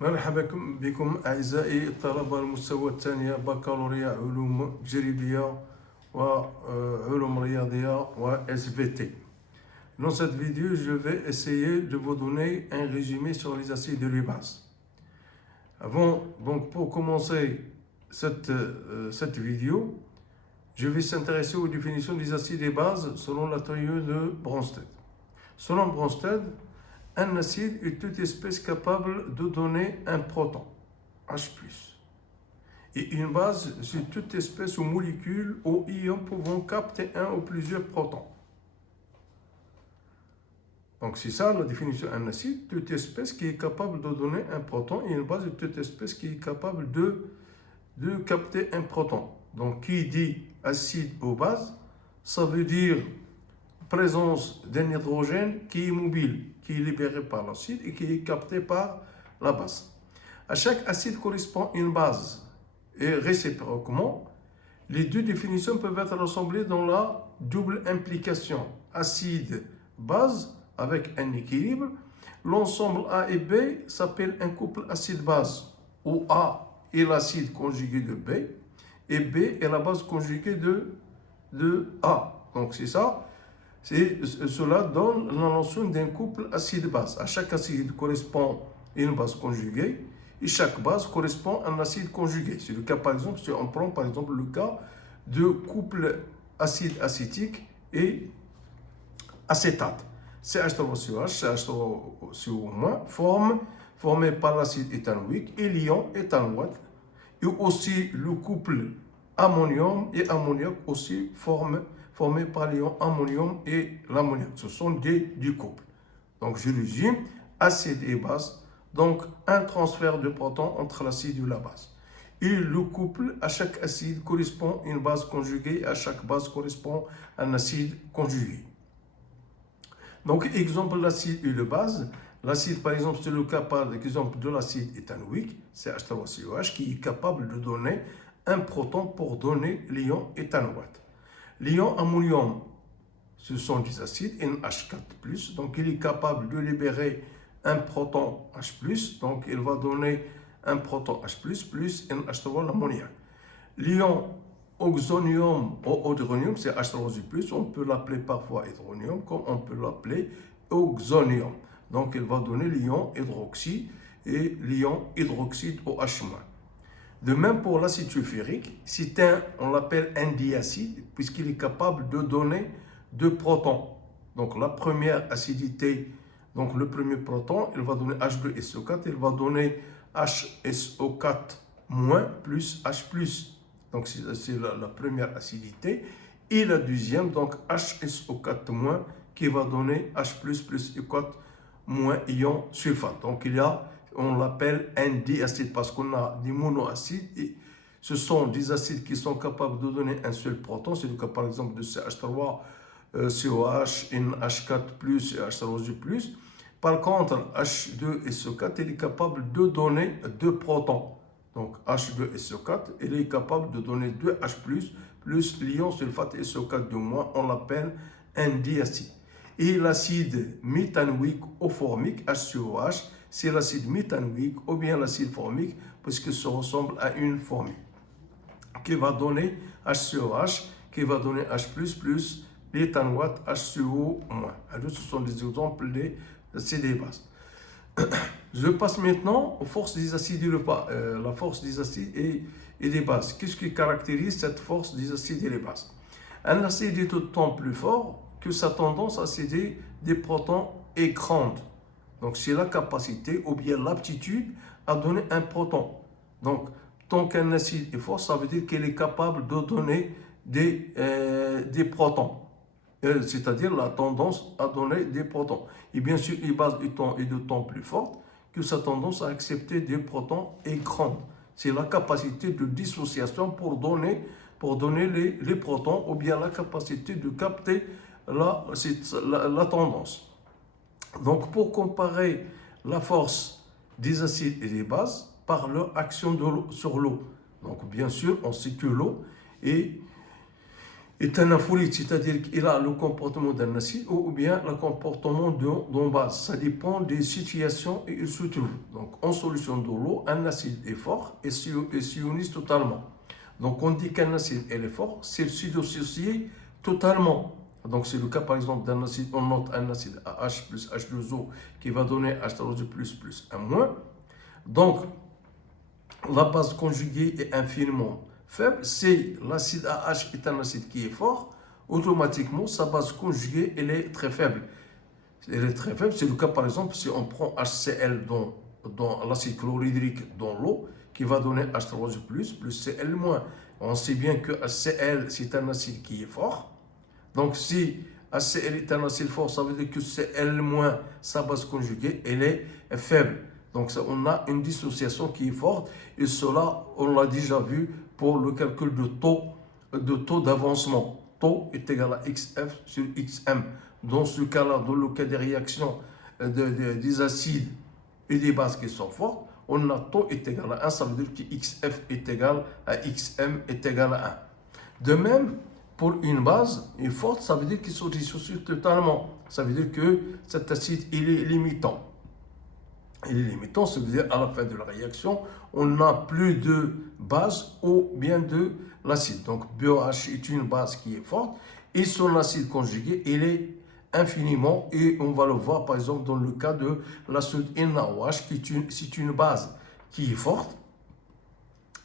مرحبا بكم أعزائي الطلبة المستوى الثانية بكالوريا علوم تجريبية وعلوم رياضية و SVT. Dans cette vidéo, je vais essayer de vous donner un résumé sur les acides et les bases. Pour commencer cette vidéo, je vais s'intéresser aux définitions des acides et bases selon la théorie de Bronsted. Selon Bronsted, un acide est toute espèce capable de donner un proton, H+. Et une base, c'est toute espèce ou molécule ou ion pouvant capter un ou plusieurs protons. Donc c'est ça la définition d'un acide, toute espèce qui est capable de donner un proton, et une base est toute espèce qui est capable de capter un proton. Donc qui dit acide ou base, ça veut dire présence d'un hydrogène qui est mobile, qui est libéré par l'acide et qui est capté par la base. À chaque acide correspond une base et réciproquement, les deux définitions peuvent être rassemblées dans la double implication acide-base avec un équilibre. L'ensemble A et B s'appelle un couple acide-base où A est l'acide conjugué de B et B est la base conjuguée de A. Donc c'est ça. Cela donne la notion d'un couple acide-base. À chaque acide correspond une base conjuguée et chaque base correspond à un acide conjugué. C'est le cas, par exemple, si on prend par exemple le cas de couple acide acétique et acétate. CH3COH, CH3CO- formé par l'acide éthanoïque et l'ion éthanoate. Et aussi le couple ammonium et ammoniac aussi formé par l'ion ammonium et l'ammoniac. Ce sont des couples. Donc je résume, acide et base, donc un transfert de protons entre l'acide et la base. Et le couple, à chaque acide correspond à une base conjuguée, à chaque base correspond à un acide conjugué. Donc exemple l'acide et la base. L'acide, par exemple, c'est le cas par exemple de l'acide éthanoïque, CH3COH, qui est capable de donner un proton pour donner l'ion éthanoate. L'ion ammonium, ce sont des acides NH4+, donc il est capable de libérer un proton H+, donc il va donner un proton H+, plus NH3 l'ammoniac. L'ion oxonium ou hydronium, c'est H3+, on peut l'appeler parfois hydronium, comme on peut l'appeler oxonium. Donc il va donner l'ion hydroxyde et l'ion hydroxyde OH-. De même pour l'acide sulfurique, on l'appelle un diacide puisqu'il est capable de donner deux protons. Donc la première acidité, donc le premier proton, il va donner H2SO4, il va donner HSO4- plus H+. Donc c'est la première acidité. Et la deuxième, donc HSO4- qui va donner H+, plus E4- ion sulfate. Donc on l'appelle un diacide parce qu'on a des monoacides et ce sont des acides qui sont capables de donner un seul proton. C'est le cas par exemple de CH3, COH, NH4+, et H3O+. Par contre, H2SO4, il est capable de donner deux protons. Donc H2SO4, il est capable de donner deux H+, plus l'ion sulfate SO4-, on l'appelle un diacide. Et l'acide méthanoïque ou formique, HCOH, c'est l'acide méthanoïque ou bien l'acide formique, puisque ça ressemble à une formule, qui va donner HCOH, qui va donner H+, plus l'éthanoate HCO-. Alors, ce sont des exemples des acides et bases. Je passe maintenant aux forces des acides et la force des acides et des bases. Qu'est-ce qui caractérise cette force des acides et des bases? Un acide est d'autant plus fort que sa tendance à céder des protons est grande. Donc c'est la capacité ou bien l'aptitude à donner un proton. Donc tant qu'un acide est fort, ça veut dire qu'il est capable de donner des protons. C'est-à-dire la tendance à donner des protons. Et bien sûr, une base est d'autant plus forte que sa tendance à accepter des protons est grande. C'est la capacité de dissociation pour donner les protons ou bien la capacité de capter la tendance. Donc, pour comparer la force des acides et des bases par leur action sur l'eau. Donc, bien sûr, on sait que l'eau est est un ampholyte, c'est-à-dire qu'il a le comportement d'un acide ou bien le comportement d'un base. Ça dépend des situations où il se trouve. Donc, en solution de l'eau, un acide est fort et s'ionise totalement. Donc, on dit qu'un acide est fort, c'est se dissocier totalement. Donc, c'est le cas par exemple d'un acide, on note un acide AH plus H2O qui va donner H3O plus 1 moins. Donc, la base conjuguée est infiniment faible. Si l'acide AH est un acide qui est fort, automatiquement sa base conjuguée elle est très faible. Elle est très faible. C'est le cas par exemple si on prend HCl dans l'acide chlorhydrique dans l'eau qui va donner H3O plus Cl-. On sait bien que HCl c'est un acide qui est fort. Donc si HCl est un acide fort, ça veut dire que Cl-, sa base conjuguée, elle est faible. Donc on a une dissociation qui est forte et cela, on l'a déjà vu pour le calcul de taux d'avancement. Taux est égal à XF sur XM. Dans ce cas-là, dans le cas des réactions des acides et des bases qui sont fortes, on a taux est égal à 1, ça veut dire que XF est égal à XM est égal à 1. De même, pour une base est forte, ça veut dire qu'il se dissocie totalement. Ça veut dire que cet acide, il est limitant. Il est limitant, ça veut dire à la fin de la réaction, on n'a plus de base ou bien de l'acide. Donc, BOH est une base qui est forte et son acide conjugué, il est infiniment, et on va le voir par exemple dans le cas de l'acide NaOH, c'est une base qui est forte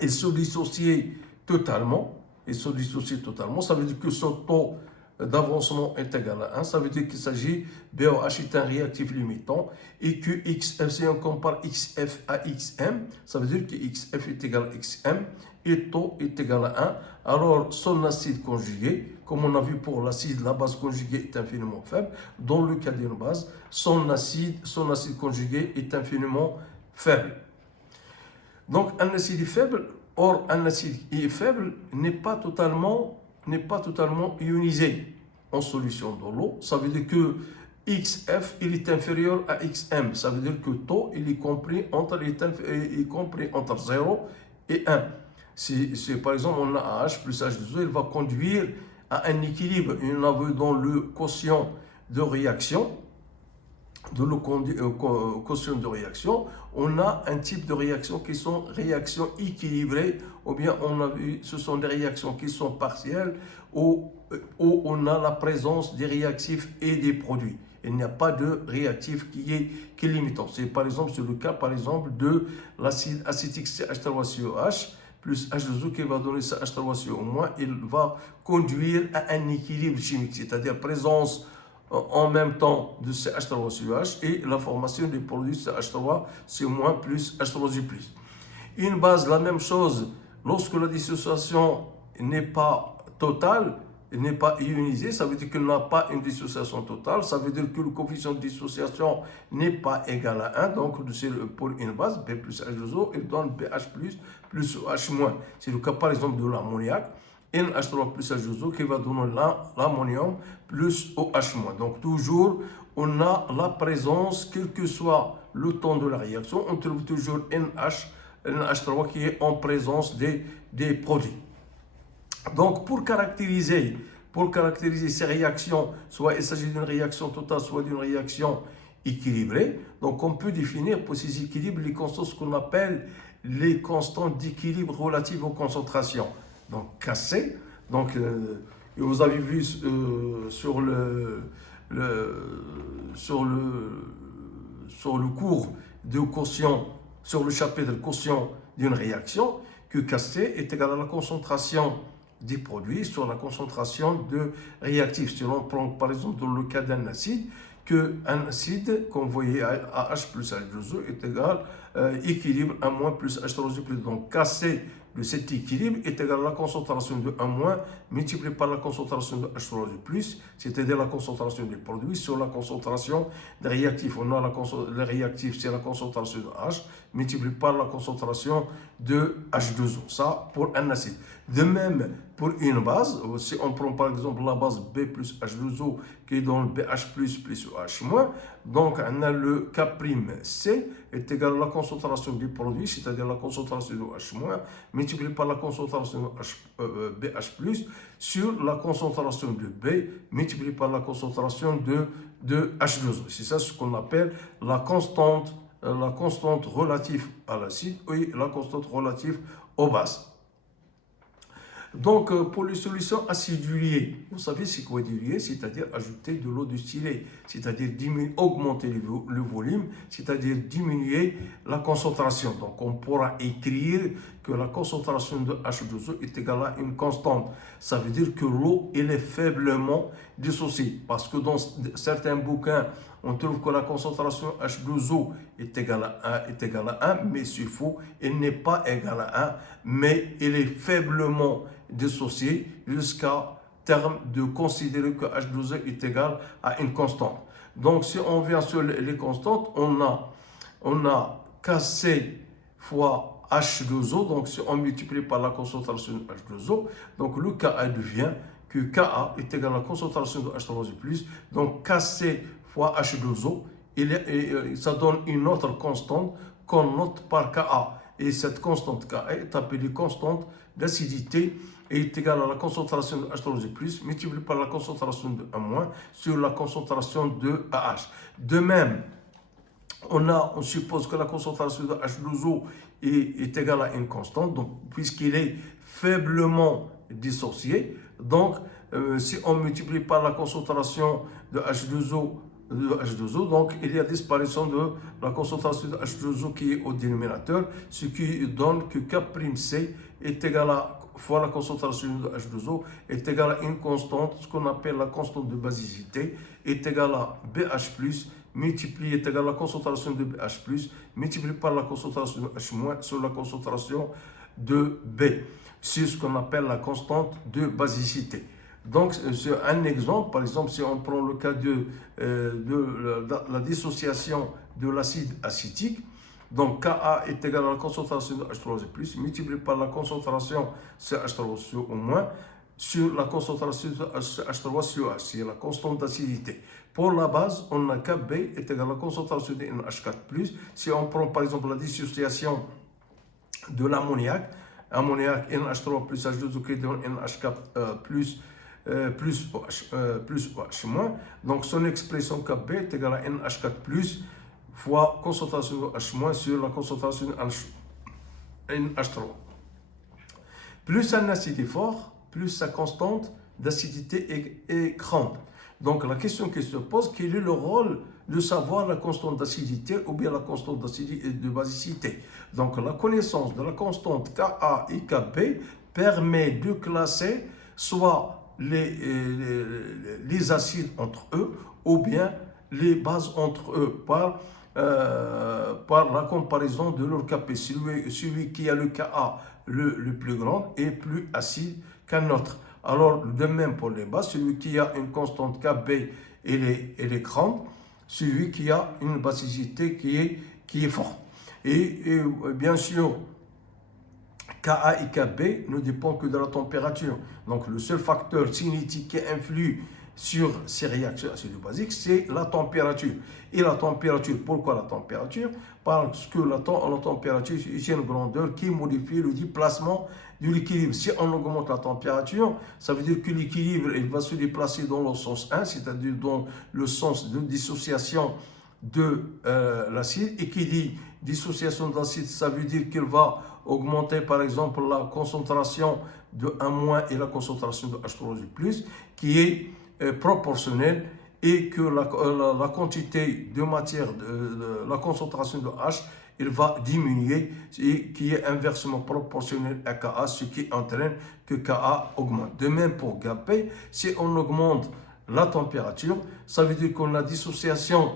et se dissocie totalement. Ça veut dire que son taux d'avancement est égal à 1. Ça veut dire qu'il s'agit, BOH est un réactif limitant et que XF, si on compare XF à XM, ça veut dire que XF est égal à XM et taux est égal à 1. Alors, son acide conjugué, comme on a vu pour l'acide, la base conjuguée est infiniment faible. Dans le cas d'une base, son acide conjugué est infiniment faible. Donc, un acide est faible. Or, un acide qui est faible n'est pas totalement ionisé en solution de l'eau. Ça veut dire que XF il est inférieur à XM. Ça veut dire que taux il est compris entre 0 et 1. Si par exemple on a AH plus H2O, il va conduire à un équilibre. On a vu dans le quotient de réaction. Quotient de réaction, on a un type de réaction qui sont réactions équilibrées, ou bien on a vu, ce sont des réactions qui sont partielles, où on a la présence des réactifs et des produits. Il n'y a pas de réactif qui est limitant. C'est par exemple le cas par exemple de l'acide acétique CH3COH plus H2O qui va donner ce H3CO-, il va conduire à un équilibre chimique, c'est-à-dire présence en même temps de CH3COH et la formation des produits CH3CO- plus H3O+. Une base, la même chose, lorsque la dissociation n'est pas totale, n'est pas ionisée, ça veut dire qu'il n'a pas une dissociation totale, ça veut dire que le coefficient de dissociation n'est pas égal à 1, donc pour une base, B plus H2O, il donne BH plus OH-. C'est le cas par exemple de l'ammoniac. NH3 plus H2O qui va donner l'ammonium plus OH-. Donc toujours, on a la présence, quel que soit le temps de la réaction, on trouve toujours NH3 qui est en présence des produits. Donc pour caractériser ces réactions, soit il s'agit d'une réaction totale, soit d'une réaction équilibrée, donc on peut définir pour ces équilibres les constantes, ce qu'on appelle les constantes d'équilibre relatives aux concentrations. Donc Kc, donc vous avez vu sur le cours de quotient, sur le chapitre quotient d'une réaction, que Kc est égal à la concentration des produits sur la concentration de réactifs. Si l'on prend par exemple dans le cas d'un acide, qu'un acide, comme vous voyez, AH plus H2O est égal équilibre 1- plus H3O+. Donc Kc de cet équilibre est égal à la concentration de 1- multiplié par la concentration de H3O+, c'est-à-dire la concentration des produits sur la concentration des réactifs. On a les réactifs, c'est la concentration de H, multiplié par la concentration de H2O. Ça pour un acide. De même, pour une base, si on prend par exemple la base B plus H2O qui est dans le BH plus OH-, donc on a le K', est égal à la concentration du produit, c'est-à-dire la concentration de H-, multiplié par la concentration de BH+, sur la concentration de B, multiplié par la concentration de H2O. C'est ça ce qu'on appelle la constante relative à l'acide et la constante relative aux bases. Donc, pour les solutions acidulées, vous savez c'est quoi diluer, c'est-à-dire ajouter de l'eau distillée, c'est-à-dire augmenter le volume, c'est-à-dire diminuer la concentration. Donc, on pourra écrire que la concentration de H2O est égale à une constante. Ça veut dire que l'eau, elle est faiblement dissociée, parce que dans certains bouquins, on trouve que la concentration H2O est égale à 1, mais c'est faux, elle n'est pas égale à 1, mais elle est faiblement dissociée jusqu'à terme de considérer que H2O est égal à une constante. Donc, si on vient sur les constantes, on a Kc fois H2O, donc si on multiplie par la concentration de H2O, donc le Ka devient que Ka est égal à la concentration de H3O+, donc Kc fois H2O, et ça donne une autre constante qu'on note par Ka. Et cette constante Ka est appelée constante d'acidité et est égale à la concentration de H3O+, multipliée par la concentration de A- sur la concentration de AH. De même, on suppose que la concentration de H2O est égale à une constante, donc puisqu'il est faiblement dissocié. Donc, si on multiplie par la concentration de H2O, donc il y a disparition de la concentration de H2O qui est au dénominateur, ce qui donne que K'C est égal à fois la concentration de H2O est égale à une constante, ce qu'on appelle la constante de basicité, est égale à BH+, multiplié est égal à la concentration de BH+, multiplié par la concentration de H- sur la concentration de B. C'est ce qu'on appelle la constante de basicité. Donc, c'est un exemple. Par exemple, si on prend le cas de la dissociation de l'acide acétique, donc Ka est égal à la concentration de H3O+, multiplié par la concentration CH3O- sur la concentration de H3OH, c'est la constante d'acidité. Pour la base, on a Kb est égal à la concentration de NH4+. Si on prend par exemple la dissociation de l'ammoniac, ammoniac NH3 plus H2O qui donne NH4 plus OH-, donc son expression Kb est égale à NH4+, fois concentration de H- sur la concentration de NH3. Plus un acide est fort, plus sa constante d'acidité est grande. Donc la question qui se pose, quel est le rôle de savoir la constante d'acidité ou bien la constante de basicité? Donc la connaissance de la constante Ka et Kb permet de classer soit les acides entre eux ou bien les bases entre eux par la comparaison de leur Kp. Celui qui a le Ka le plus grand est plus acide qu'un autre. Alors, de même pour les bases, celui qui a une constante Kb, elle est grande, celui qui a une basicité qui est forte. Et bien sûr, Ka et Kb ne dépendent que de la température. Donc, le seul facteur cinétique qui influe sur ces réactions acido-basiques, c'est la température. Et la température, pourquoi la température? Parce que la température, c'est une grandeur qui modifie le déplacement de l'équilibre. Si on augmente la température, ça veut dire que l'équilibre va se déplacer dans le sens 1, c'est-à-dire dans le sens de dissociation de l'acide. Et qui dit dissociation de l'acide, ça veut dire qu'il va augmenter par exemple la concentration de A- et la concentration de H3O+, qui est proportionnelle, et que la quantité de matière, la concentration de H, il va diminuer, et qui est inversement proportionnel à Ka, ce qui entraîne que Ka augmente. De même pour Kp, si on augmente la température, ça veut dire qu'on a dissociation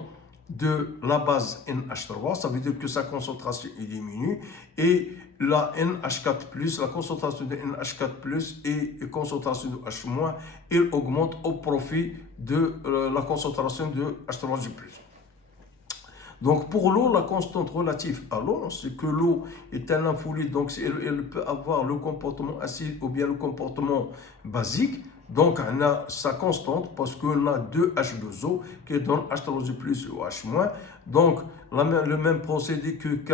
de la base NH3, ça veut dire que sa concentration est diminue, et la NH4+, la concentration de NH4+, et la concentration de H-, elle augmente au profit de la concentration de H3O+. Donc pour l'eau, la constante relative à l'eau, c'est que l'eau est un fluide, donc elle peut avoir le comportement acide ou bien le comportement basique. Donc, on a sa constante parce qu'on a deux H2O qui donnent H3 plus ou H moins. Donc, le même procédé que K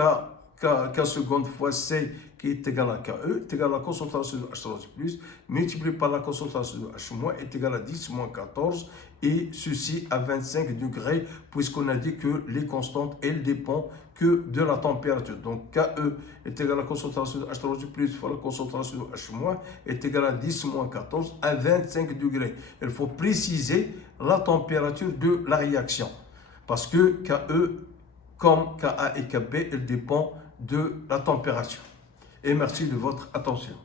seconde fois C qui est égal à KE est égal à la concentration de H3 plus multiplié par la concentration de H moins est égal à 10 moins 14 et ceci à 25 degrés puisqu'on a dit que les constantes, elles dépendent que de la température. Donc KE est égal à la concentration de H3 plus fois la concentration de H moins est égal à 10 moins 14 à 25 degrés. Il faut préciser la température de la réaction parce que KE comme Ka et Kb, elles dépendent de la température. Et merci de votre attention.